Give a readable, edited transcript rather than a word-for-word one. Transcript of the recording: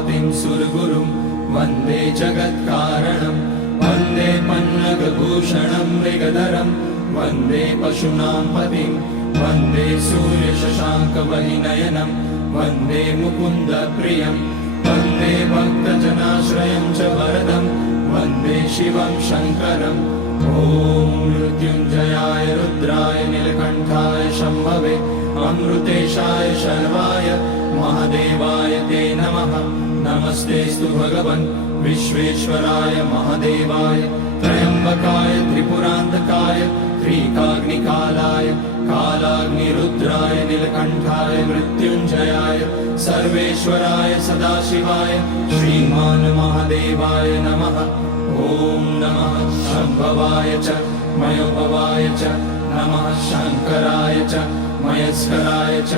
पतिं सुरगुरुं वन्दे जगत्कारणं वन्दे पन्नगभूषणं मृगधरं वन्दे पशूनां पतिं वन्दे सूर्यशशाङ्कवहिनयनं वन्दे मुकुन्दप्रियं वन्दे भक्तजनाश्रयं च वरदं वन्दे शिवं शङ्करम् ॐ मृत्युञ्जयाय रुद्राय नीलकण्ठाय शम्भवे अमृतेशाय शर्वाय महादेवाय ते नमः। नमस्तेऽस्तु भगवन् विश्वेश्वराय महादेवाय त्र्यम्बकाय त्रिपुरान्तकाय त्रिकाग्निकालाय कालाग्निरुद्राय नीलकण्ठाय मृत्युञ्जयाय सर्वेश्वराय सदाशिवाय श्रीमान् महादेवाय नमः। ॐ नमः शम्भवाय च मयोभवाय च नमः शङ्कराय च मयस्कराय च